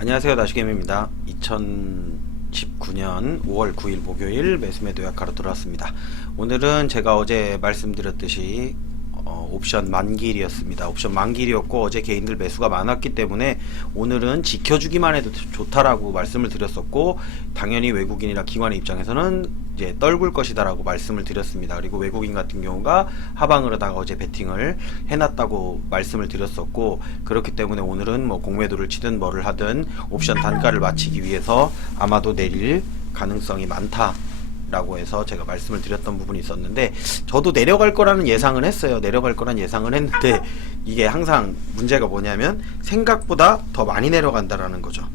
안녕하세요 나시겜입니다. 2019년 5월 9일 목요일 매수매도 약화로 들어왔습니다. 오늘은 제가 어제 말씀드렸듯이 어, 옵션 만길이었습니다. 옵션 만길이었고 어제 개인들 매수가 많았기 때문에 오늘은 지켜주기만 해도 좋다라고 말씀을 드렸었고 당연히 외국인이나 기관의 입장에서는 이제 떨굴 것이다라고 말씀을 드렸습니다. 그리고 외국인 같은 경우가 하방으로다가 어제 베팅을 해놨다고 말씀을 드렸었고 그렇기 때문에 오늘은 뭐 공매도를 치든 뭐를 하든 옵션 단가를 맞추기 위해서 아마도 내릴 가능성이 많다 라고 해서 제가 말씀을 드렸던 부분이 있었는데 저도 내려갈 거라는 예상은 했어요. 내려갈 거란 예상은 했는데 이게 항상 문제가 뭐냐면 생각보다 더 많이 내려간다라는 거죠.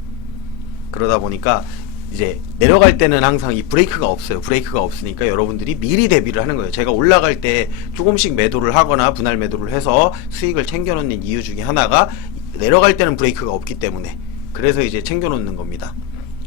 그러다 보니까 이제 내려갈 때는 항상 이 브레이크가 없어요. 브레이크가 없으니까 여러분들이 미리 대비를 하는 거예요. 제가 올라갈 때 조금씩 매도를 하거나 분할 매도를 해서 수익을 챙겨놓는 이유 중에 하나가 내려갈 때는 브레이크가 없기 때문에 그래서 이제 챙겨놓는 겁니다.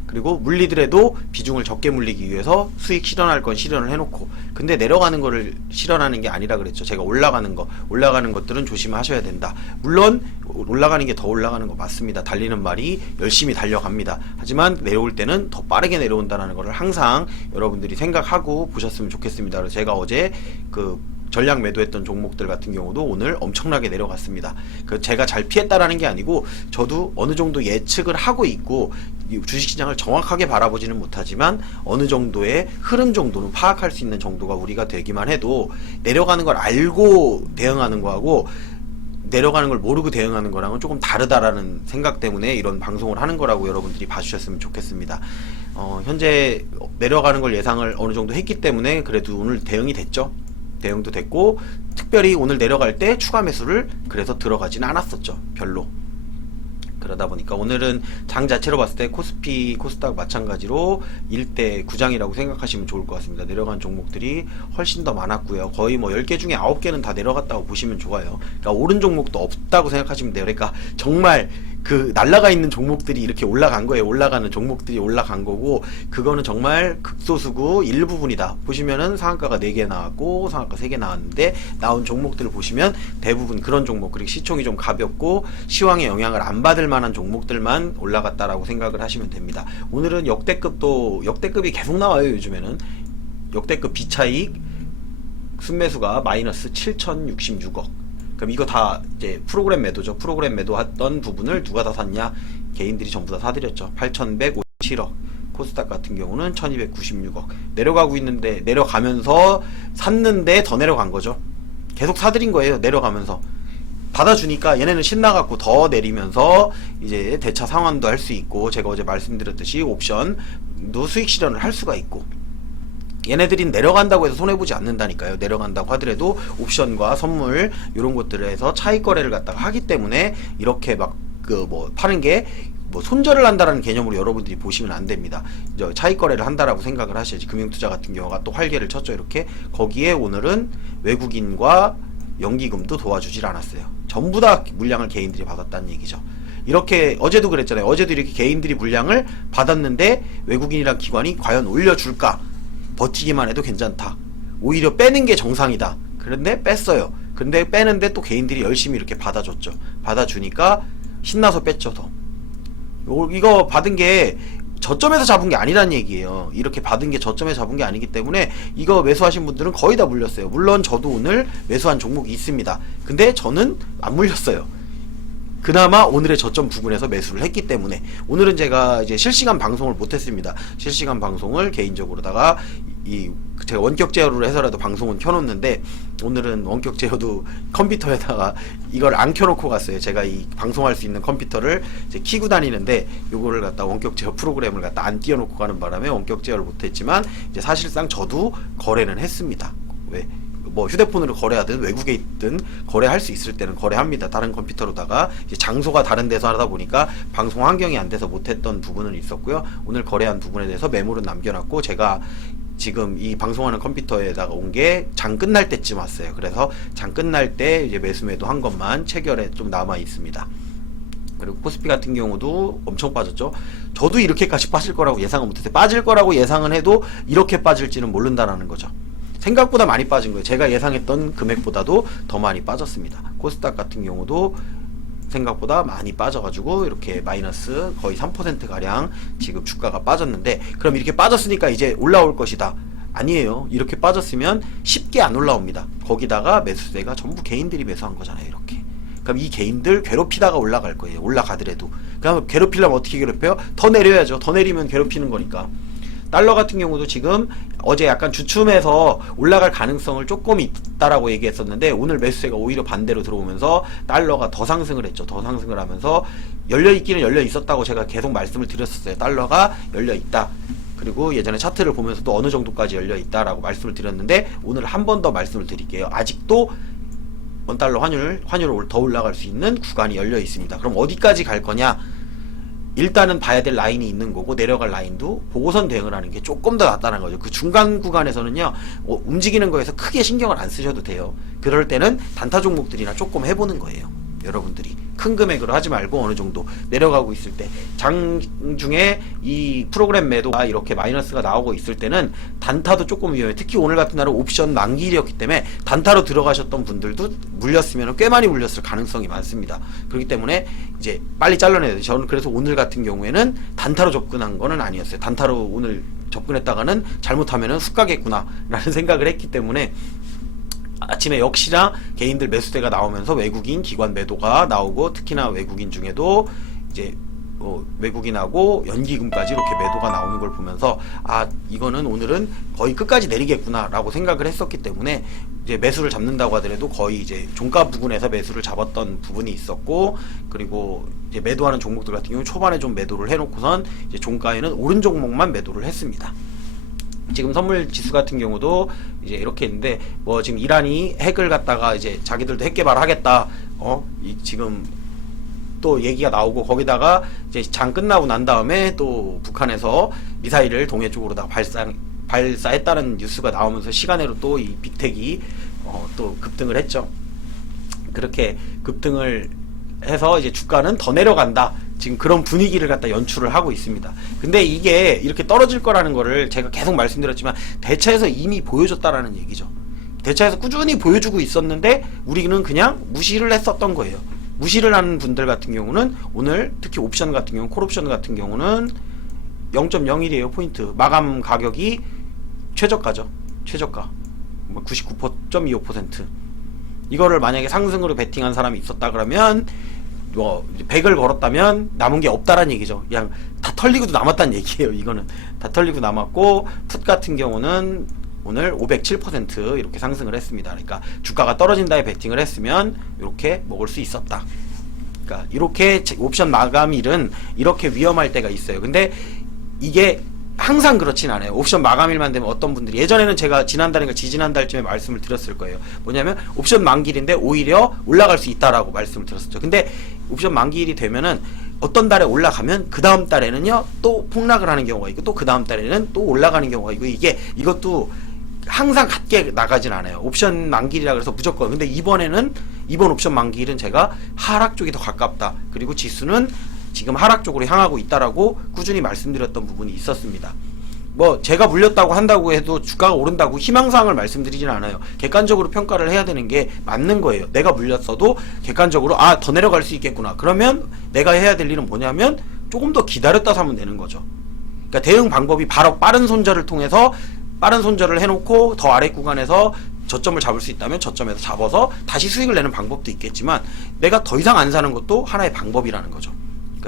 그리고 물리더라도 비중을 적게 물리기 위해서 수익 실현할 건 실현을 해놓고 근데 내려가는 거를 실현하는 게 아니라 그랬죠. 제가 올라가는 거 올라가는 것들은 조심하셔야 된다. 물론 올라가는 게 더 올라가는 거 맞습니다. 달리는 말이 열심히 달려갑니다. 하지만 내려올 때는 더 빠르게 내려온다는 것을 항상 여러분들이 생각하고 보셨으면 좋겠습니다. 그래서 제가 어제 그 전량 매도했던 종목들 같은 경우도 오늘 엄청나게 내려갔습니다. 그 제가 잘 피했다라는 게 아니고 저도 어느 정도 예측을 하고 있고 이 주식시장을 정확하게 바라보지는 못하지만 어느 정도의 흐름 정도는 파악할 수 있는 정도가 우리가 되기만 해도 내려가는 걸 알고 대응하는 거하고 내려가는 걸 모르고 대응하는 거랑은 조금 다르다라는 생각 때문에 이런 방송을 하는 거라고 여러분들이 봐주셨으면 좋겠습니다. 어, 현재 내려가는 걸 예상을 어느 정도 했기 때문에 그래도 오늘 대응이 됐죠. 대응도 됐고 특별히 오늘 내려갈 때 추가 매수를 그래서 들어가지는 않았었죠. 별로. 그러다 보니까 오늘은 장 자체로 봤을 때 코스피, 코스닥 마찬가지로 1대 9장이라고 생각하시면 좋을 것 같습니다. 내려간 종목들이 훨씬 더 많았고요. 거의 뭐 10개 중에 9개는 다 내려갔다고 보시면 좋아요. 그러니까 오른 종목도 없다고 생각하시면 돼요. 그러니까 정말 그 날라가 있는 종목들이 이렇게 올라간 거예요. 올라가는 종목들이 올라간 거고 그거는 정말 극소수고 일부분이다. 보시면은 상한가가 4개 나왔고 상한가 3개 나왔는데 나온 종목들을 보시면 대부분 그런 종목 그리고 시총이 좀 가볍고 시황의 영향을 안 받을 만한 종목들만 올라갔다라고 생각을 하시면 됩니다. 오늘은 역대급도 역대급이 계속 나와요. 요즘에는 역대급 비차익 순매수가 마이너스 7,066억. 그럼 이거 다 이제 프로그램 매도죠. 프로그램 매도했던 부분을 누가 다 샀냐? 개인들이 전부 다 사들였죠. 8,157억. 코스닥 같은 경우는 1,296억. 내려가고 있는데 내려가면서 샀는데 더 내려간 거죠. 계속 사들인 거예요. 내려가면서. 받아주니까 얘네는 신나갖고 더 내리면서 이제 대차 상환도 할 수 있고 제가 어제 말씀드렸듯이 옵션도 수익 실현을 할 수가 있고 얘네들이 내려간다고 해서 손해보지 않는다니까요. 내려간다고 하더라도 옵션과 선물 이런 것들에서 차익 거래를 갖다가 하기 때문에 이렇게 막 그 뭐 파는 게뭐 손절을 한다라는 개념으로 여러분들이 보시면 안 됩니다. 차익 거래를 한다라고 생각을 하셔야지. 금융 투자 같은 경우가 또 활개를 쳤죠. 이렇게 거기에 오늘은 외국인과 연기금도 도와주질 않았어요. 전부 다 물량을 개인들이 받았다는 얘기죠. 이렇게 어제도 그랬잖아요. 어제도 이렇게 개인들이 물량을 받았는데 외국인이랑 기관이 과연 올려줄까? 버티기만 해도 괜찮다. 오히려 빼는 게 정상이다. 그런데 뺐어요. 근데 빼는데 또 개인들이 열심히 이렇게 받아줬죠. 받아주니까 신나서 뺐죠, 더. 요- 이거 받은 게 저점에서 잡은 게 아니란 얘기예요. 이렇게 받은 게 저점에서 잡은 게 아니기 때문에 이거 매수하신 분들은 거의 다 물렸어요. 물론 저도 오늘 매수한 종목이 있습니다. 근데 저는 안 물렸어요. 그나마 오늘의 저점 부근에서 매수를 했기 때문에 오늘은 제가 이제 실시간 방송을 못했습니다. 실시간 방송을 개인적으로다가 이 제가 원격 제어를 해서라도 방송은 켜놓는데 오늘은 원격 제어도 컴퓨터에다가 이걸 안 켜놓고 갔어요. 제가 이 방송할 수 있는 컴퓨터를 이제 키고 다니는데 요거를 갖다 원격 제어 프로그램을 갖다 안 띄워놓고 가는 바람에 원격 제어를 못했지만 이제 사실상 저도 거래는 했습니다. 왜? 뭐 휴대폰으로 거래하든 외국에 있든 거래할 수 있을 때는 거래합니다. 다른 컴퓨터로다가 장소가 다른 데서 하다 보니까 방송 환경이 안 돼서 못했던 부분은 있었고요. 오늘 거래한 부분에 대해서 메모를 남겨놨고 제가 지금 이 방송하는 컴퓨터에다가 온 게 장 끝날 때쯤 왔어요. 그래서 장 끝날 때 이제 매수 매도 한 것만 체결에 좀 남아 있습니다. 그리고 코스피 같은 경우도 엄청 빠졌죠. 저도 이렇게까지 빠질 거라고 예상은 못했어요. 빠질 거라고 예상은 해도 이렇게 빠질지는 모른다라는 거죠. 생각보다 많이 빠진 거예요. 제가 예상했던 금액보다도 더 많이 빠졌습니다. 코스닥 같은 경우도 생각보다 많이 빠져가지고 이렇게 마이너스 거의 3% 가량 지금 주가가 빠졌는데 그럼 이렇게 빠졌으니까 이제 올라올 것이다. 아니에요. 이렇게 빠졌으면 쉽게 안 올라옵니다. 거기다가 매수세가 전부 개인들이 매수한 거잖아요. 이렇게. 그럼 이 개인들 괴롭히다가 올라갈 거예요. 올라가더라도. 그럼 괴롭히려면 어떻게 괴롭혀요? 더 내려야죠. 더 내리면 괴롭히는 거니까. 달러 같은 경우도 지금 어제 약간 주춤해서 올라갈 가능성을 조금 있다라고 얘기했었는데 오늘 매수세가 오히려 반대로 들어오면서 달러가 더 상승을 했죠. 더 상승을 하면서 열려 있기는 열려 있었다고 제가 계속 말씀을 드렸었어요. 달러가 열려 있다. 그리고 예전에 차트를 보면서도 어느 정도까지 열려 있다라고 말씀을 드렸는데 오늘 한 번 더 말씀을 드릴게요. 아직도 원달러 환율 환율을 더 올라갈 수 있는 구간이 열려 있습니다. 그럼 어디까지 갈 거냐? 일단은 봐야 될 라인이 있는 거고 내려갈 라인도 보고선 대응을 하는 게 조금 더 낫다는 거죠. 그 중간 구간에서는요 어, 움직이는 거에서 크게 신경을 안 쓰셔도 돼요. 그럴 때는 단타 종목들이나 조금 해보는 거예요. 여러분들이 큰 금액으로 하지 말고 어느 정도 내려가고 있을 때 장중에 이 프로그램 매도가 이렇게 마이너스가 나오고 있을 때는 단타도 조금 위험해요. 특히 오늘 같은 날은 옵션 만기일이었기 때문에 단타로 들어가셨던 분들도 물렸으면 꽤 많이 물렸을 가능성이 많습니다. 그렇기 때문에 이제 빨리 잘라내야 돼요. 저는 그래서 오늘 같은 경우에는 단타로 접근한 거는 아니었어요. 단타로 오늘 접근했다가는 잘못하면은 훅 가겠구나 라는 생각을 했기 때문에 아침에 역시나 개인들 매수세가 나오면서 외국인 기관 매도가 나오고 특히나 외국인 중에도 이제 어, 외국인하고 연기금까지 이렇게 매도가 나오는 걸 보면서 아 이거는 오늘은 거의 끝까지 내리겠구나라고 생각을 했었기 때문에 이제 매수를 잡는다고 하더라도 거의 이제 종가 부근에서 매수를 잡았던 부분이 있었고 그리고 이제 매도하는 종목들 같은 경우 초반에 좀 매도를 해놓고선 이제 종가에는 오른 종목만 매도를 했습니다. 지금 선물 지수 같은 경우도 이제 이렇게 있는데 뭐 지금 이란이 핵을 갖다가 이제 자기들도 핵 개발하겠다 어이 지금 또 얘기가 나오고 거기다가 이제 장 끝나고 난 다음에 또 북한에서 미사일을 동해 쪽으로 다 발사 발사했다는 뉴스가 나오면서 시간으로 또 이 빅텍이 어, 또 급등을 했죠. 그렇게 급등을 해서 이제 주가는 더 내려간다. 지금 그런 분위기를 갖다 연출을 하고 있습니다. 근데 이게 이렇게 떨어질 거라는 거를 제가 계속 말씀드렸지만 대차에서 이미 보여줬다라는 얘기죠. 대차에서 꾸준히 보여주고 있었는데 우리는 그냥 무시를 했었던 거예요. 무시를 하는 분들 같은 경우는 오늘 특히 옵션 같은 경우 콜옵션 같은 경우는 0.01이에요 포인트 마감 가격이 최저가죠 최저가 뭐99.25% 이거를 만약에 상승으로 베팅한 사람이 있었다 그러면 뭐 100을 걸었다면 남은 게 없다라는 얘기죠. 그냥 다 털리고도 남았다는 얘기예요. 이거는 다 털리고 남았고 풋 같은 경우는 오늘 507% 이렇게 상승을 했습니다. 그러니까 주가가 떨어진다에 베팅을 했으면 이렇게 먹을 수 있었다. 그러니까 이렇게 제- 옵션 마감일은 이렇게 위험할 때가 있어요. 근데 이게 항상 그렇진 않아요. 옵션 마감일만 되면 어떤 분들이 예전에는 제가 지난달인가 지지난달쯤에 말씀을 드렸을 거예요. 뭐냐면 옵션 만기일인데 오히려 올라갈 수 있다라고 말씀을 드렸었죠. 근데 옵션 만기일이 되면은 어떤 달에 올라가면 그 다음 달에는요 또 폭락을 하는 경우가 있고 또 그 다음 달에는 또 올라가는 경우가 있고 이게 이것도 항상 같게 나가진 않아요. 옵션 만기일이라 그래서 무조건. 근데 이번에는 이번 옵션 만기일은 제가 하락 쪽이 더 가깝다. 그리고 지수는 지금 하락 쪽으로 향하고 있다라고 꾸준히 말씀드렸던 부분이 있었습니다. 뭐 제가 물렸다고 한다고 해도 주가가 오른다고 희망사항을 말씀드리진 않아요. 객관적으로 평가를 해야 되는 게 맞는 거예요. 내가 물렸어도 객관적으로 아 더 내려갈 수 있겠구나. 그러면 내가 해야 될 일은 뭐냐면 조금 더 기다렸다 사면 되는 거죠. 그러니까 대응 방법이 바로 빠른 손절을 통해서 빠른 손절을 해놓고 더 아래 구간에서 저점을 잡을 수 있다면 저점에서 잡아서 다시 수익을 내는 방법도 있겠지만 내가 더 이상 안 사는 것도 하나의 방법이라는 거죠.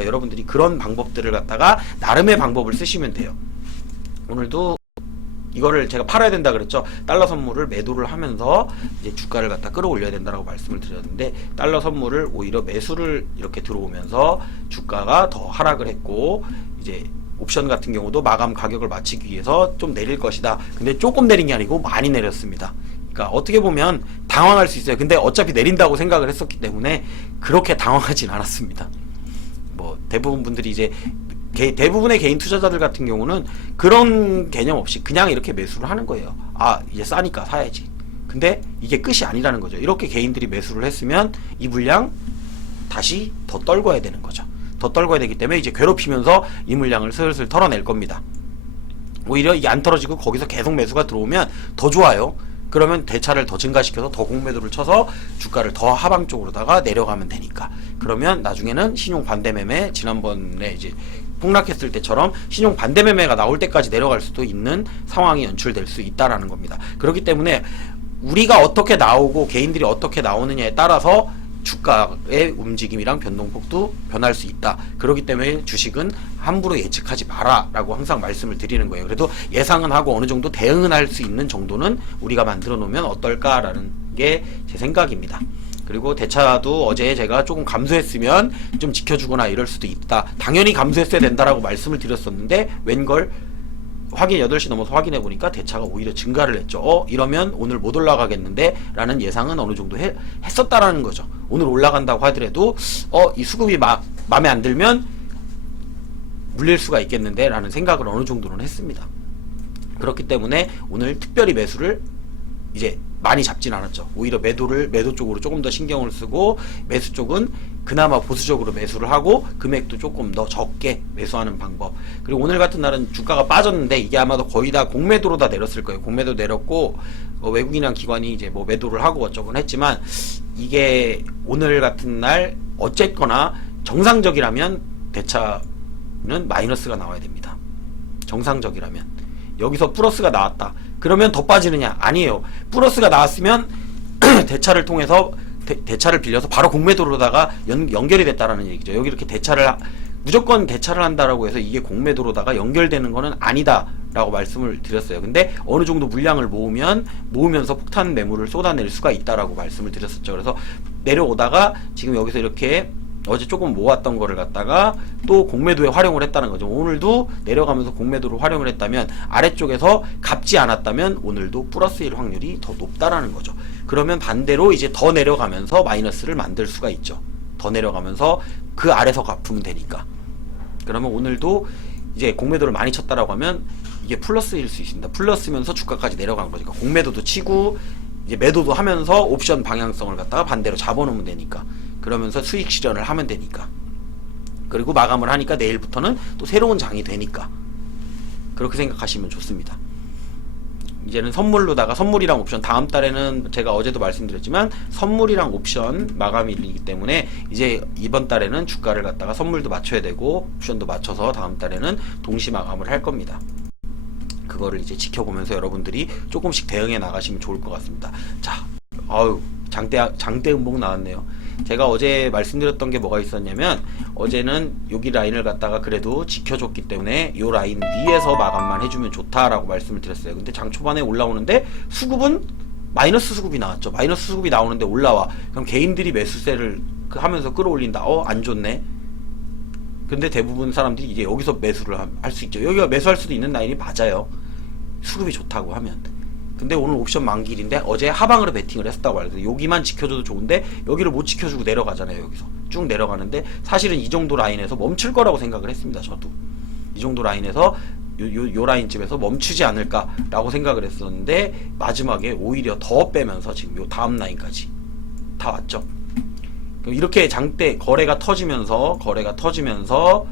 그러니까 여러분들이 그런 방법들을 갖다가 나름의 방법을 쓰시면 돼요. 오늘도 이거를 제가 팔아야 된다 그랬죠. 달러 선물을 매도를 하면서 이제 주가를 갖다 끌어올려야 된다라고 말씀을 드렸는데 달러 선물을 오히려 매수를 이렇게 들어오면서 주가가 더 하락을 했고 이제 옵션 같은 경우도 마감 가격을 맞추기 위해서 좀 내릴 것이다. 근데 조금 내린 게 아니고 많이 내렸습니다. 그러니까 어떻게 보면 당황할 수 있어요. 근데 어차피 내린다고 생각을 했었기 때문에 그렇게 당황하진 않았습니다. 뭐 대부분 분들이 이제 개- 대부분의 개인 투자자들 같은 경우는 그런 개념 없이 그냥 이렇게 매수를 하는 거예요. 아 이제 싸니까 사야지. 근데 이게 끝이 아니라는 거죠. 이렇게 개인들이 매수를 했으면 이 물량 다시 더 떨궈야 되는 거죠. 더 떨궈야 되기 때문에 이제 괴롭히면서 이 물량을 슬슬 털어낼 겁니다. 오히려 이게 안 떨어지고 거기서 계속 매수가 들어오면 더 좋아요. 그러면 대차를 더 증가시켜서 더 공매도를 쳐서 주가를 더 하방 쪽으로다가 내려가면 되니까. 그러면 나중에는 신용 반대 매매 지난번에 이제 폭락했을 때처럼 신용 반대 매매가 나올 때까지 내려갈 수도 있는 상황이 연출될 수 있다라는 겁니다. 그렇기 때문에 우리가 어떻게 나오고 개인들이 어떻게 나오느냐에 따라서 주가의 움직임이랑 변동폭도 변할 수 있다. 그렇기 때문에 주식은 함부로 예측하지 마라라고 항상 말씀을 드리는 거예요. 그래도 예상은 하고 어느 정도 대응은 할 수 있는 정도는 우리가 만들어 놓으면 어떨까라는 게 제 생각입니다. 그리고 대차도 어제 제가 조금 감소했으면 좀 지켜주거나 이럴 수도 있다. 당연히 감소했어야 된다라고 말씀을 드렸었는데 웬걸 확인 8시 넘어서 확인해 보니까 대차가 오히려 증가를 했죠. 어, 이러면 오늘 못 올라가겠는데 라는 예상은 어느 정도 해- 했었다라는 거죠. 오늘 올라간다고 하더라도 어, 이 수급이 마, 마음에 안 들면 물릴 수가 있겠는데 라는 생각을 어느 정도는 했습니다. 그렇기 때문에 오늘 특별히 매수를 이제 많이 잡진 않았죠. 오히려 매도를 매도 쪽으로 조금 더 신경을 쓰고 매수 쪽은 그나마 보수적으로 매수를 하고 금액도 조금 더 적게 매수하는 방법. 그리고 오늘 같은 날은 주가가 빠졌는데 이게 아마도 거의 다 공매도로 다 내렸을 거예요. 공매도 내렸고 어, 외국인이랑 기관이 이제 뭐 매도를 하고 어쩌곤 했지만 이게 오늘 같은 날 어쨌거나 정상적이라면 대차는 마이너스가 나와야 됩니다. 정상적이라면 여기서 플러스가 나왔다. 그러면 더 빠지느냐? 아니에요. 플러스가 나왔으면 대차를 통해서 대, 차를 빌려서 바로 공매도로다가 연, 연결이 됐다라는 얘기죠. 여기 이렇게 대차를 하- 무조건 대차를 한다라고 해서 이게 공매도로다가 연결되는 거는 아니다라고 말씀을 드렸어요. 근데 어느 정도 물량을 모으면 모으면서 폭탄 매물을 쏟아낼 수가 있다라고 말씀을 드렸었죠. 그래서 내려오다가 지금 여기서 이렇게 어제 조금 모았던 거를 갖다가 또 공매도에 활용을 했다는 거죠. 오늘도 내려가면서 공매도를 활용을 했다면 아래쪽에서 갚지 않았다면 오늘도 플러스일 확률이 더 높다라는 거죠. 그러면 반대로 이제 더 내려가면서 마이너스를 만들 수가 있죠. 더 내려가면서 그 아래서 갚으면 되니까. 그러면 오늘도 이제 공매도를 많이 쳤다라고 하면 이게 플러스일 수 있습니다. 플러스면서 주가까지 내려간 거니까 공매도도 치고 이제 매도도 하면서 옵션 방향성을 갖다가 반대로 잡아놓으면 되니까 그러면서 수익 실현을 하면 되니까 그리고 마감을 하니까 내일부터는 또 새로운 장이 되니까 그렇게 생각하시면 좋습니다. 이제는 선물로다가 선물이랑 옵션 다음 달에는 제가 어제도 말씀드렸지만 선물이랑 옵션 마감일이기 때문에 이제 이번 달에는 주가를 갖다가 선물도 맞춰야 되고 옵션도 맞춰서 다음 달에는 동시 마감을 할 겁니다. 그거를 이제 지켜보면서 여러분들이 조금씩 대응해 나가시면 좋을 것 같습니다. 자, 아유 장대 장대 음봉 나왔네요. 제가 어제 말씀드렸던 게 뭐가 있었냐면 어제는 여기 라인을 갖다가 그래도 지켜줬기 때문에 이 라인 위에서 마감만 해주면 좋다라고 말씀을 드렸어요. 근데 장 초반에 올라오는데 수급은 마이너스 수급이 나왔죠. 마이너스 수급이 나오는데 올라와. 그럼 개인들이 매수세를 그 하면서 끌어올린다. 어, 안 좋네. 근데 대부분 사람들이 이제 여기서 매수를 할 수 있죠. 여기가 매수할 수도 있는 라인이 맞아요. 수급이 좋다고 하면. 근데 오늘 옵션 만길인데 어제 하방으로 베팅을 했었다고 말해서 여기만 지켜줘도 좋은데 여기를 못 지켜주고 내려가잖아요. 여기서 쭉 내려가는데 사실은 이 정도 라인에서 멈출 거라고 생각을 했습니다. 저도 이 정도 라인에서 요, 요, 요 라인쯤에서 멈추지 않을까라고 생각을 했었는데 마지막에 오히려 더 빼면서 지금 요 다음 라인까지 다 왔죠. 이렇게 장대 거래가 터지면서 거래가 터지면서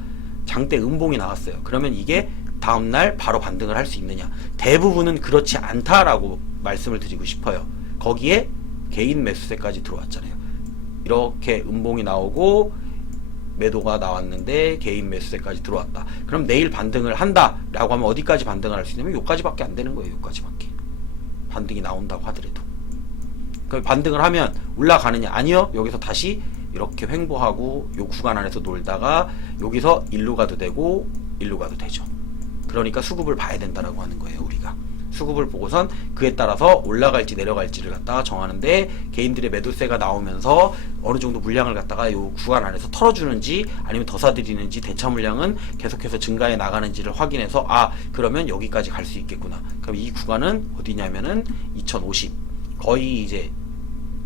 장대 음봉이 나왔어요. 그러면 이게 다음날 바로 반등을 할 수 있느냐? 대부분은 그렇지 않다라고 말씀을 드리고 싶어요. 거기에 개인 매수세까지 들어왔잖아요. 이렇게 음봉이 나오고 매도가 나왔는데 개인 매수세까지 들어왔다. 그럼 내일 반등을 한다라고 하면 어디까지 반등을 할 수 있냐면 여기까지밖에 안 되는 거예요. 여기까지밖에. 반등이 나온다고 하더라도. 그 반등을 하면 올라가느냐? 아니요. 여기서 다시 이렇게 횡보하고 요 구간 안에서 놀다가 여기서 일루 가도 되고 일루 가도 되죠. 그러니까 수급을 봐야 된다라고 하는 거예요, 우리가. 수급을 보고선 그에 따라서 올라갈지 내려갈지를 갖다가 정하는데 개인들의 매도세가 나오면서 어느 정도 물량을 갖다가 요 구간 안에서 털어주는지 아니면 더 사들이는지 대차 물량은 계속해서 증가해 나가는지를 확인해서 아 그러면 여기까지 갈 수 있겠구나. 그럼 이 구간은 어디냐면은 2050 거의 이제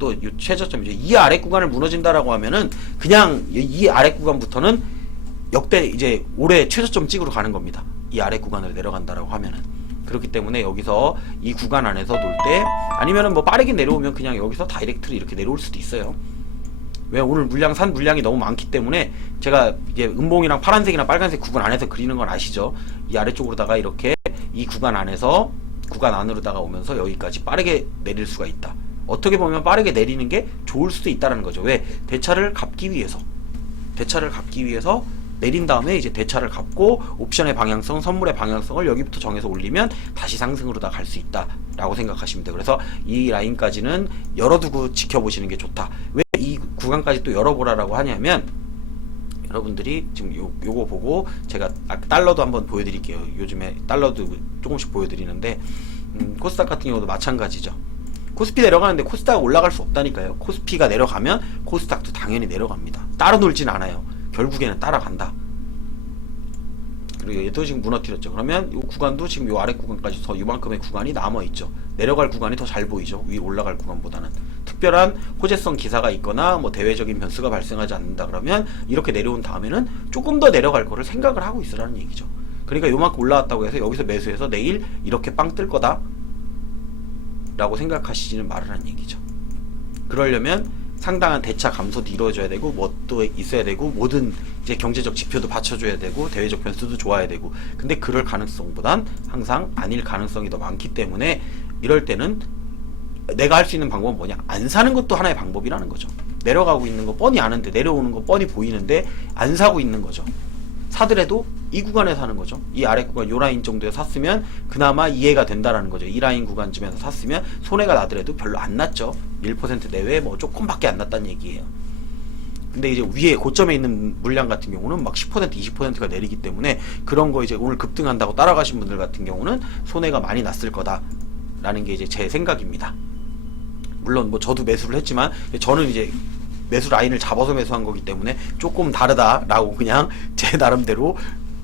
또요 최저점이죠. 이 아래 구간을 무너진다라고 하면은 그냥 이- 이 아래 구간부터는 역대 이제 올해 최저점 찍으러 가는 겁니다. 이 아래 구간을 내려간다라고 하면은 그렇기 때문에 여기서 이 구간 안에서 놀 때 아니면은 뭐 빠르게 내려오면 그냥 여기서 다이렉트로 이렇게 내려올 수도 있어요. 왜 오늘 물량 산 물량이 너무 많기 때문에 제가 이제 음봉이랑 파란색이랑 빨간색 구간 안에서 그리는 건 아시죠? 이 아래쪽으로다가 이렇게 이 구간 안에서 구간 안으로다가 오면서 여기까지 빠르게 내릴 수가 있다. 어떻게 보면 빠르게 내리는 게 좋을 수도 있다라는 거죠. 왜? 대차를 갚기 위해서. 대차를 갚기 위해서 내린 다음에 이제 대차를 갚고 옵션의 방향성, 선물의 방향성을 여기부터 정해서 올리면 다시 상승으로 다 갈 수 있다라고 생각하시면 돼요. 그래서 이 라인까지는 열어두고 지켜보시는 게 좋다. 왜 이 구간까지 또 열어보라라고 하냐면 여러분들이 지금 요, 요거 보고 제가 아, 달러도 한번 보여드릴게요. 요즘에 달러도 조금씩 보여드리는데 음, 코스닥 같은 경우도 마찬가지죠. 코스피 내려가는데 코스닥 올라갈 수 없다니까요. 코스피가 내려가면 코스닥도 당연히 내려갑니다. 따로 놀진 않아요. 결국에는 따라간다. 그리고 얘도 지금 무너뜨렸죠. 그러면 이 구간도 지금 요 아래 구간까지 더 이만큼의 구간이 남아 있죠. 내려갈 구간이 더 잘 보이죠. 위 올라갈 구간보다는 특별한 호재성 기사가 있거나 뭐 대외적인 변수가 발생하지 않는다 그러면 이렇게 내려온 다음에는 조금 더 내려갈 거를 생각을 하고 있으라는 얘기죠. 그러니까 요만큼 올라왔다고 해서 여기서 매수해서 내일 이렇게 빵 뜰 거다 라고 생각하시지는 말으라는 얘기죠. 그러려면 상당한 대차 감소도 이루어져야 되고 뭣도 있어야 되고 모든 이제 경제적 지표도 받쳐줘야 되고 대외적 변수도 좋아야 되고. 근데 그럴 가능성보단 항상 아닐 가능성이 더 많기 때문에 이럴 때는 내가 할 수 있는 방법은 뭐냐? 안 사는 것도 하나의 방법이라는 거죠. 내려가고 있는 거 뻔히 아는데 내려오는 거 뻔히 보이는데 안 사고 있는 거죠 사더라도 이 구간에 사는 거죠. 이 아래 구간 요 라인 정도에 샀으면 그나마 이해가 된다라는 거죠. 이 라인 구간쯤에서 샀으면 손해가 나더라도 별로 안 났죠. 1% 내외 뭐 조금밖에 안 났다는 얘기예요. 근데 이제 위에 고점에 있는 물량 같은 경우는 막 10% 20%가 내리기 때문에 그런 거 이제 오늘 급등한다고 따라가신 분들 같은 경우는 손해가 많이 났을 거다라는 게 이제 제 생각입니다. 물론 뭐 저도 매수를 했지만 저는 이제 매수 라인을 잡아서 매수한 거기 때문에 조금 다르다라고 그냥 제 나름대로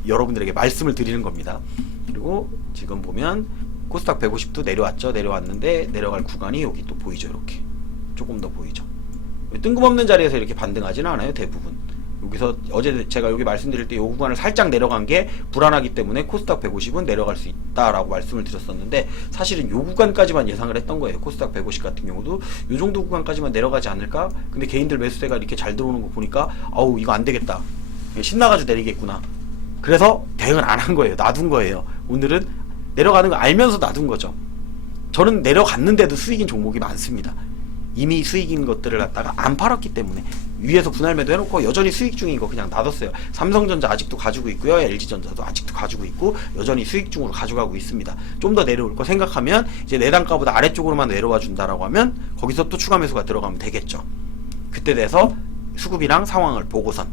여러분들에게 말씀을 드리는 겁니다. 그리고 지금 보면 코스닥 150도 내려왔죠. 내려왔는데 내려갈 구간이 여기 또 보이죠. 이렇게 조금 더 보이죠. 뜬금없는 자리에서 이렇게 반등하지는 않아요. 대부분. 여기서 어제 제가 여기 말씀드릴 때 이 구간을 살짝 내려간 게 불안하기 때문에 코스닥 150은 내려갈 수 있다라고 말씀을 드렸었는데 사실은 이 구간까지만 예상을 했던 거예요. 코스닥 150 같은 경우도 이 정도 구간까지만 내려가지 않을까? 근데 개인들 매수세가 이렇게 잘 들어오는 거 보니까 아우 이거 안 되겠다. 신나가지고 내리겠구나. 그래서 대응을 안 한 거예요. 놔둔 거예요. 오늘은 내려가는 거 알면서 놔둔 거죠. 저는 내려갔는데도 수익인 종목이 많습니다. 이미 수익인 것들을 갖다가 안 팔았기 때문에 위에서 분할 매도 해놓고 여전히 수익 중인 거 그냥 놔뒀어요. 삼성전자 아직도 가지고 있고요. LG전자도 아직도 가지고 있고 여전히 수익 중으로 가져가고 있습니다. 좀 더 내려올 거 생각하면 이제 내단가보다 아래쪽으로만 내려와 준다라고 하면 거기서 또 추가 매수가 들어가면 되겠죠. 그때 돼서 수급이랑 상황을 보고선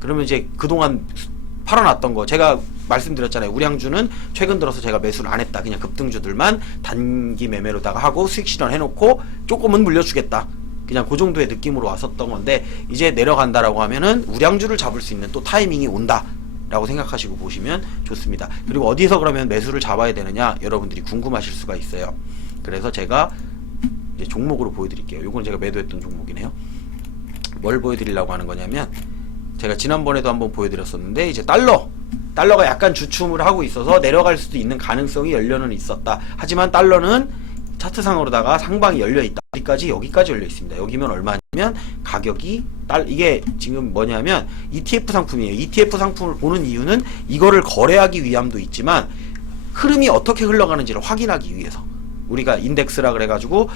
그러면 이제 그동안 팔아놨던 거 제가 말씀드렸잖아요. 우량주는 최근 들어서 제가 매수를 안 했다. 그냥 급등주들만 단기 매매로다가 하고 수익 실현 해놓고 조금은 물려주겠다. 그냥 그 정도의 느낌으로 왔었던 건데 이제 내려간다라고 하면은 우량주를 잡을 수 있는 또 타이밍이 온다. 라고 생각하시고 보시면 좋습니다. 그리고 어디서 그러면 매수를 잡아야 되느냐 여러분들이 궁금하실 수가 있어요. 그래서 제가 이제 종목으로 보여드릴게요. 요건 제가 매도했던 종목이네요. 뭘 보여드리려고 하는 거냐면 제가 지난번에도 한번 보여드렸었는데 이제 달러 달러가 약간 주춤을 하고 있어서 내려갈 수도 있는 가능성이 열려는 있었다. 하지만 달러는 차트상으로다가 상방이 열려 있다. 어디까지 여기까지 열려 있습니다. 여기면 얼마냐면 가격이 달 이게 지금 뭐냐면 ETF 상품이에요. ETF 상품을 보는 이유는 이거를 거래하기 위함도 있지만 흐름이 어떻게 흘러가는지를 확인하기 위해서 우리가 인덱스라 그래가지고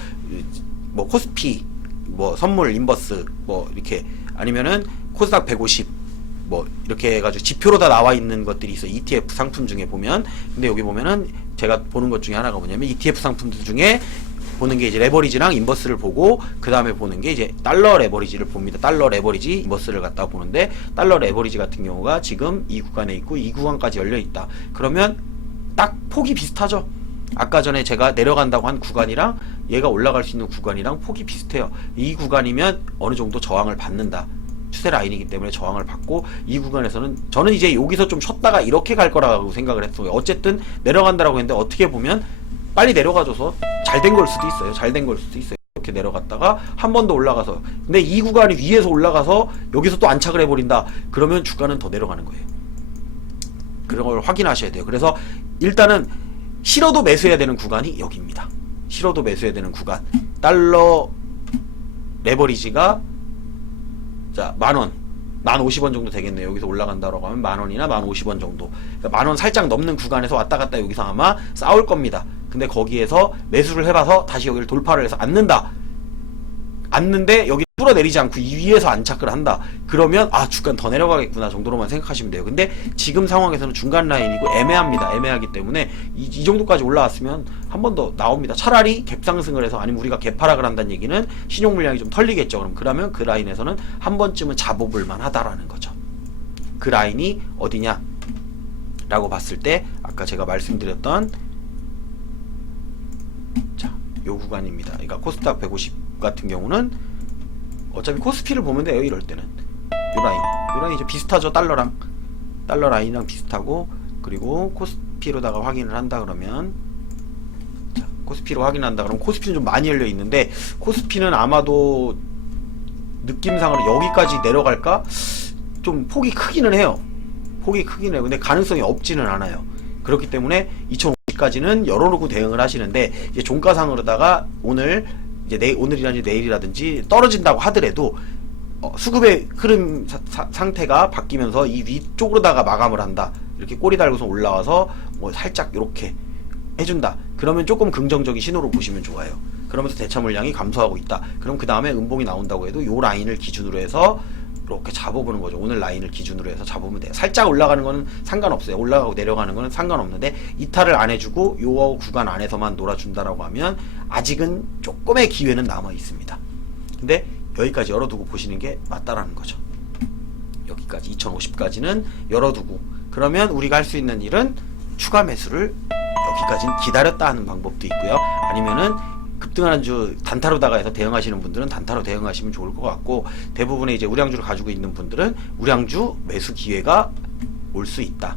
뭐 코스피 뭐 선물 인버스 뭐 이렇게 아니면은 코스닥 150뭐 이렇게 해가지고 지표로 다 나와 있는 것들이 있어 ETF 상품 중에 보면 근데 여기 보면은 제가 보는 것 중에 하나가 뭐냐면 ETF 상품들 중에 보는 게 이제 레버리지랑 인버스를 보고 그 다음에 보는 게 이제 달러 레버리지를 봅니다. 달러 레버리지 인버스를 갖다 보는데 달러 레버리지 같은 경우가 지금 이 구간에 있고 이 구간까지 열려 있다. 그러면 딱 폭이 비슷하죠. 아까 전에 제가 내려간다고 한 구간이랑 얘가 올라갈 수 있는 구간이랑 폭이 비슷해요. 이 구간이면 어느 정도 저항을 받는다. 추세 라인이기 때문에 저항을 받고 이 구간에서는 저는 이제 여기서 좀 쉬었다가 이렇게 갈 거라고 생각을 했어요. 어쨌든 내려간다라고 했는데 어떻게 보면 빨리 내려가줘서 잘 된 걸 수도 있어요. 잘 된 걸 수도 있어요. 이렇게 내려갔다가 한 번 더 올라가서 근데 이 구간이 위에서 올라가서 여기서 또 안착을 해버린다. 그러면 주가는 더 내려가는 거예요. 그런 걸 확인하셔야 돼요. 그래서 일단은 싫어도 매수해야 되는 구간이 여기입니다. 싫어도 매수해야 되는 구간. 달러 레버리지가 자, 만 원. 만 50원 정도 되겠네요. 여기서 올라간다라고 하면 만 원이나 만 50원 정도. 그러니까 만원 살짝 넘는 구간에서 왔다 갔다 여기서 아마 싸울 겁니다. 근데 거기에서 매수를 해봐서 다시 여기를 돌파를 해서 앉는다. 앉는데 여기 뚫어내리지 않고 이 위에서 안착을 한다. 그러면 아 주가 더 내려가겠구나 정도로만 생각하시면 돼요. 근데 지금 상황에서는 중간 라인이고 애매합니다. 애매하기 때문에 이, 이 정도까지 올라왔으면 한 번 더 나옵니다. 차라리 갭 상승을 해서 아니면 우리가 갭 하락을 한다는 얘기는 신용 물량이 좀 털리겠죠. 그럼 그러면 그 라인에서는 한 번쯤은 잡아볼 만하다라는 거죠. 그 라인이 어디냐? 라고 봤을 때 아까 제가 말씀드렸던 자, 요 구간입니다. 그러니까 코스닥 150 같은 경우는 어차피 코스피를 보면 돼요. 이럴 때는 요 라인, 요 라인 이제 비슷하죠. 달러랑 달러 라인이랑 비슷하고 그리고 코스피로다가 확인을 한다 그러면 자, 코스피로 확인한다 그러면 코스피는 좀 많이 열려 있는데 코스피는 아마도 느낌상으로 여기까지 내려갈까 좀 폭이 크기는 해요. 폭이 크긴 해요. 근데 가능성이 없지는 않아요. 그렇기 때문에 2050까지는 열어놓고 대응을 하시는데 이제 종가상으로다가 오늘 이제 내 오늘이라든지 내일이라든지 떨어진다고 하더라도 어, 수급의 흐름 사- 사- 상태가 바뀌면서 이 위쪽으로다가 마감을 한다. 이렇게 꼬리 달고서 올라와서 뭐 살짝 이렇게 해준다. 그러면 조금 긍정적인 신호로 보시면 좋아요. 그러면서 대차 물량이 감소하고 있다. 그럼 그 다음에 음봉이 나온다고 해도 요 라인을 기준으로 해서 이렇게 잡아보는 거죠. 오늘 라인을 기준으로 해서 잡으면 돼요. 살짝 올라가는 거는 상관없어요. 올라가고 내려가는 거는 상관없는데 이탈을 안 해주고 요 구간 안에서만 놀아준다라고 하면 아직은 조금의 기회는 남아 있습니다. 근데 여기까지 열어두고 보시는 게 맞다라는 거죠. 여기까지 2050까지는 열어두고 그러면 우리가 할 수 있는 일은 추가 매수를 여기까지 기다렸다 하는 방법도 있고요. 아니면은 급등하는 주 단타로다가 해서 대응하시는 분들은 단타로 대응하시면 좋을 것 같고 대부분의 이제 우량주를 가지고 있는 분들은 우량주 매수 기회가 올 수 있다.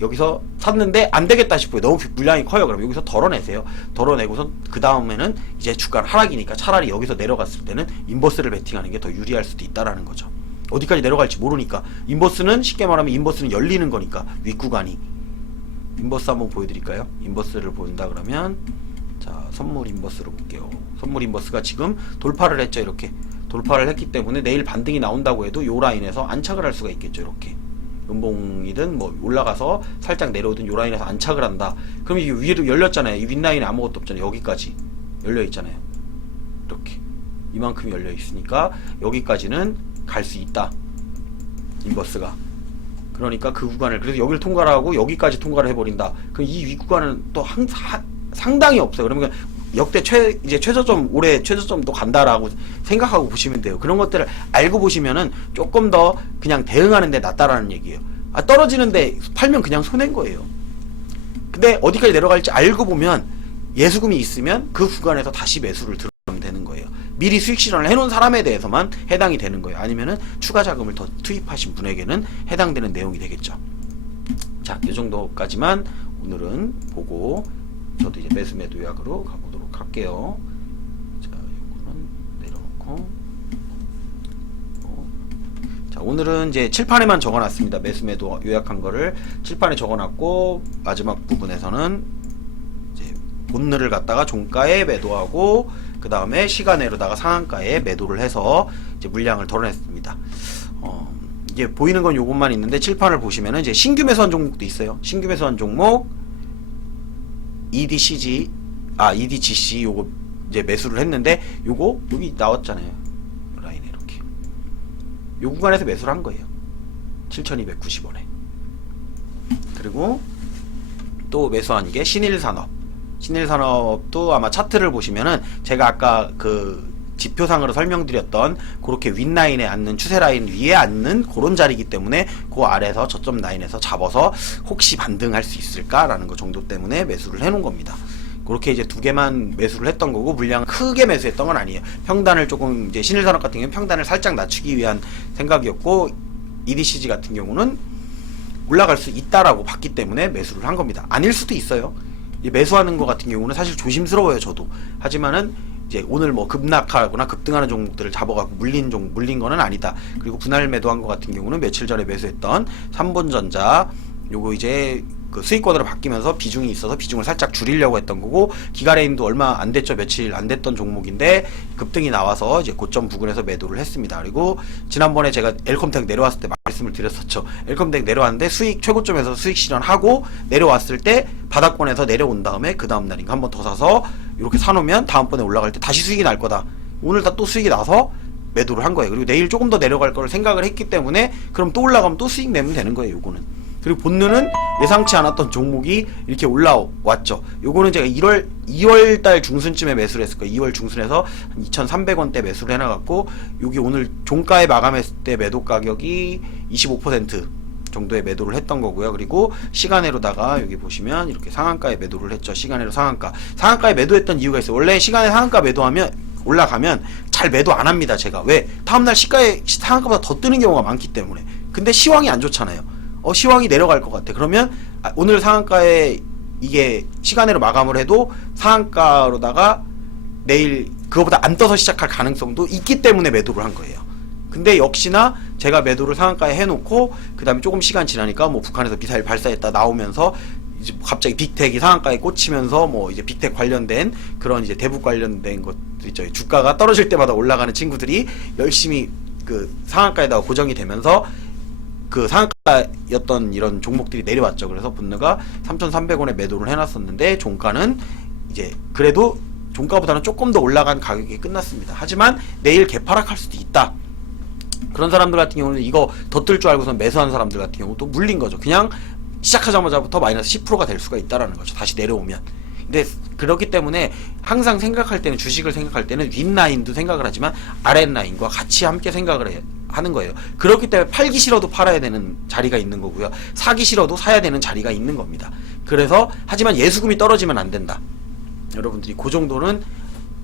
여기서 샀는데 안 되겠다 싶어요. 너무 물량이 커요. 그럼 여기서 덜어내세요. 덜어내고서 그 다음에는 이제 주가는 하락이니까 차라리 여기서 내려갔을 때는 인버스를 베팅하는 게 더 유리할 수도 있다라는 거죠. 어디까지 내려갈지 모르니까 인버스는 쉽게 말하면 인버스는 열리는 거니까 윗구간이 인버스 한번 보여드릴까요? 인버스를 보인다 그러면 자 선물 인버스로 볼게요. 선물 인버스가 지금 돌파를 했죠 이렇게 돌파를 했기 때문에 내일 반등이 나온다고 해도 요 라인에서 안착을 할 수가 있겠죠 이렇게 음봉이든 뭐 올라가서 살짝 내려오든 요 라인에서 안착을 한다. 그럼 이 위로 열렸잖아요. 이 윗라인에 아무것도 없잖아요. 여기까지 열려 있잖아요. 이렇게 이만큼 열려 있으니까 여기까지는 갈 수 있다. 인버스가. 그러니까 그 구간을 그래서 여기를 통과를 하고 여기까지 통과를 해버린다. 그럼 이 윗구간은 또 항상 상당히 없어요. 그러면 역대 최 이제 최저점 올해 최저점도 간다라고 생각하고 보시면 돼요. 그런 것들을 알고 보시면은 조금 더 그냥 대응하는데 낫다라는 얘기예요. 아 떨어지는데 팔면 그냥 손해인 거예요. 근데 어디까지 내려갈지 알고 보면 예수금이 있으면 그 구간에서 다시 매수를 들어가면 되는 거예요. 미리 수익 실현을 해놓은 사람에 대해서만 해당이 되는 거예요. 아니면은 추가 자금을 더 투입하신 분에게는 해당되는 내용이 되겠죠. 자, 이 정도까지만 오늘은 보고 저도 이제 매수 매도 요약으로 가보도록 할게요. 자, 요거는 내려놓고. 어. 자, 오늘은 이제 칠판에만 적어놨습니다. 매수 매도 요약한 거를 칠판에 적어놨고 마지막 부분에서는 이제 본늘을 갖다가 종가에 매도하고 그 다음에 시간외로다가 상한가에 매도를 해서 이제 물량을 덜어냈습니다. 어, 이게 보이는 건 요것만 있는데 칠판을 보시면은 이제 신규 매수한 종목도 있어요. 신규 매수한 종목 EDCG 아 EDGC 요거 이제 매수를 했는데 요거 여기 나왔잖아요. 요 라인에 이렇게 요 구간에서 매수를 한 거예요. 7,290원에. 그리고 또 매수한 게 신일산업. 신일산업도 아마 차트를 보시면은 제가 아까 그 지표상으로 설명드렸던 그렇게 윗라인에 앉는 추세 라인 위에 앉는 그런 자리이기 때문에 그 아래에서 저점 라인에서 잡아서 혹시 반등할 수 있을까라는 거 정도 때문에 매수를 해놓은 겁니다. 그렇게 이제 두 개만 매수를 했던 거고 물량 크게 매수했던 건 아니에요. 평단을 조금 이제 신일산업 같은 경우는 평단을 살짝 낮추기 위한 생각이었고 EDCG 같은 경우는 올라갈 수 있다라고 봤기 때문에 매수를 한 겁니다. 아닐 수도 있어요. 이 매수하는 것 같은 경우는 사실 조심스러워요, 저도. 하지만은 이제 오늘 뭐 급락하거나 급등하는 종목들을 잡아갖고 물린 종 물린 거는 아니다. 그리고 분할 매도한 것 같은 경우는 며칠 전에 매수했던 삼본전자 요거 이제 그 수익권으로 바뀌면서 비중이 있어서 비중을 살짝 줄이려고 했던 거고 기가레인도 얼마 안 됐죠 며칠 안 됐던 종목인데 급등이 나와서 이제 고점 부근에서 매도를 했습니다 그리고 지난번에 제가 엘컴텍 내려왔을 때 말씀 말씀을 드렸었죠. 엘컴덱 내려왔는데 수익 최고점에서 수익 실현하고 내려왔을 때 바닥권에서 내려온 다음에 그 다음 날인가 한 번 더 사서 이렇게 사놓으면 다음번에 올라갈 때 다시 수익이 날 거다. 오늘 다 또 수익이 나서 매도를 한 거예요. 그리고 내일 조금 더 내려갈 거를 생각을 했기 때문에 그럼 또 올라가면 또 수익 내면 되는 거예요. 요거는. 그리고 본능은 예상치 않았던 종목이 이렇게 올라왔죠. 요거는 제가 1월 2월 달 중순쯤에 매수를 했을 거예요. 2월 중순에서 한 2,300원대 매수를 해놔갖고 여기 오늘 종가에 마감했을 때 매도 가격이 25% 정도의 매도를 했던 거고요. 그리고 시간으로다가 여기 보시면 이렇게 상한가에 매도를 했죠. 시간으로 상한가. 상한가에 매도했던 이유가 있어요. 원래 시간에 상한가 매도하면 올라가면 잘 매도 안 합니다. 제가 왜 다음날 시가에 상한가보다 더 뜨는 경우가 많기 때문에. 근데 시황이 안 좋잖아요. 어 시황이 내려갈 것 같아. 그러면 아, 오늘 상한가에 이게 시간으로 마감을 해도 상한가로다가 내일 그거보다 안 떠서 시작할 가능성도 있기 때문에 매도를 한 거예요. 근데 역시나 제가 매도를 상한가에 해놓고 그 다음에 조금 시간 지나니까 뭐 북한에서 미사일 발사했다 나오면서 이제 갑자기 빅텍이 상한가에 꽂히면서 뭐 이제 빅텍 관련된 그런 이제 대북 관련된 것도 있죠. 주가가 떨어질 때마다 올라가는 친구들이 열심히 그 상한가에다가 고정이 되면서 그 상한가였던 이런 종목들이 내려왔죠. 그래서 분느가 3,300원에 매도를 해놨었는데 종가는 이제 그래도 종가보다는 조금 더 올라간 가격이 끝났습니다. 하지만 내일 개파락할 수도 있다. 그런 사람들 같은 경우는 이거 더뜰줄 알고서 매수한 사람들 같은 경우 또 물린 거죠. 그냥 시작하자마자부터 마이너스 10%가 될 수가 있다라는 거죠. 다시 내려오면. 근데 그렇기 때문에 항상 생각할 때는 주식을 생각할 때는 윗라인도 생각을 하지만 아랫라인과 같이 함께 생각을 해, 하는 거예요. 그렇기 때문에 팔기 싫어도 팔아야 되는 자리가 있는 거고요. 사기 싫어도 사야 되는 자리가 있는 겁니다. 그래서 하지만 예수금이 떨어지면 안 된다. 여러분들이 그 정도는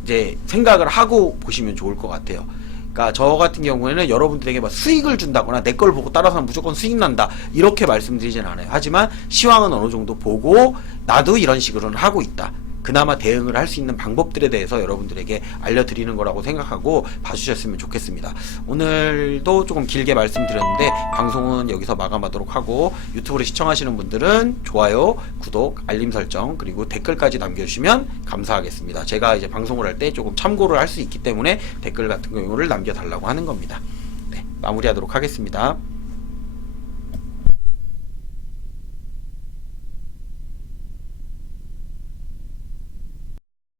이제 생각을 하고 보시면 좋을 것 같아요. 그러니까 저 같은 경우에는 여러분들에게 막 수익을 준다거나 내 걸 보고 따라서 무조건 수익 난다 이렇게 말씀드리진 않아요. 하지만 시황은 어느 정도 보고 나도 이런 식으로는 하고 있다. 그나마 대응을 할 수 있는 방법들에 대해서 여러분들에게 알려드리는 거라고 생각하고 봐주셨으면 좋겠습니다. 오늘도 조금 길게 말씀드렸는데 방송은 여기서 마감하도록 하고 유튜브를 시청하시는 분들은 좋아요, 구독, 알림 설정 그리고 댓글까지 남겨주시면 감사하겠습니다. 제가 이제 방송을 할 때 조금 참고를 할 수 있기 때문에 댓글 같은 경우를 남겨달라고 하는 겁니다. 네, 마무리하도록 하겠습니다.